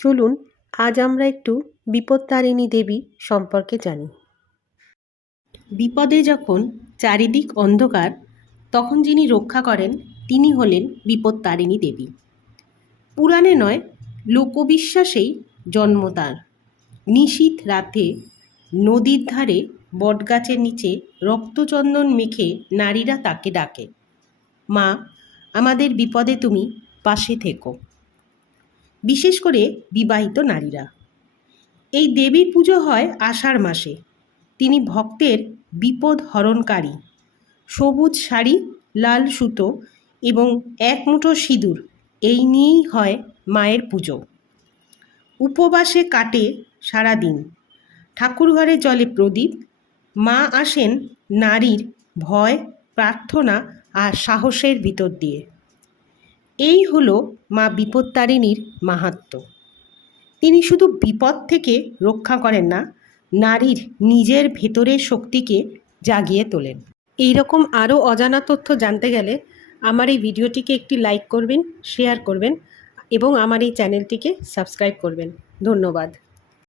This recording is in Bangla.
চলুন আজ আমরা একটু বিপত্তারিণী দেবী সম্পর্কে জানি। বিপদে যখন চারিদিক অন্ধকার, তখন যিনি রক্ষা করেন তিনি হলেন বিপত্তারিণী দেবী। পুরাণে নয়, লোকবিশ্বাসেই জন্ম তার। নিশীথ রাতে নদীর ধারে বটগাছের নিচে রক্তচন্দন মেখে নারীরা তাকে ডাকে, মা, আমাদের বিপদে তুমি পাশে থেকো। বিশেষ করে বিবাহিত নারীরা। এই দেবীর পুজো হয় আষাঢ় মাসে। তিনি ভক্তের বিপদ হরণকারী। সবুজ শাড়ি, লাল সুতো এবং এক মুঠো সিঁদুর, এই নিয়েই হয় মায়ের পুজো। উপবাসে কাটে সারাদিন। ঠাকুরঘরে জ্বলে প্রদীপ। মা আসেন নারীর ভয়, প্রার্থনা আর সাহসের ভিতর দিয়ে। এই হলো মা বিপত্তারিণীর মাহাত্ম্য। তিনি শুধু বিপদ থেকে রক্ষা করেন না, নারীর নিজের ভেতরের শক্তিকে জাগিয়ে তোলেন। এই রকম আরও অজানা তথ্য জানতে গেলে আমার এই ভিডিওটিকে একটি লাইক করবেন, শেয়ার করবেন এবং আমার এই চ্যানেলটিকে সাবস্ক্রাইব করবেন। ধন্যবাদ।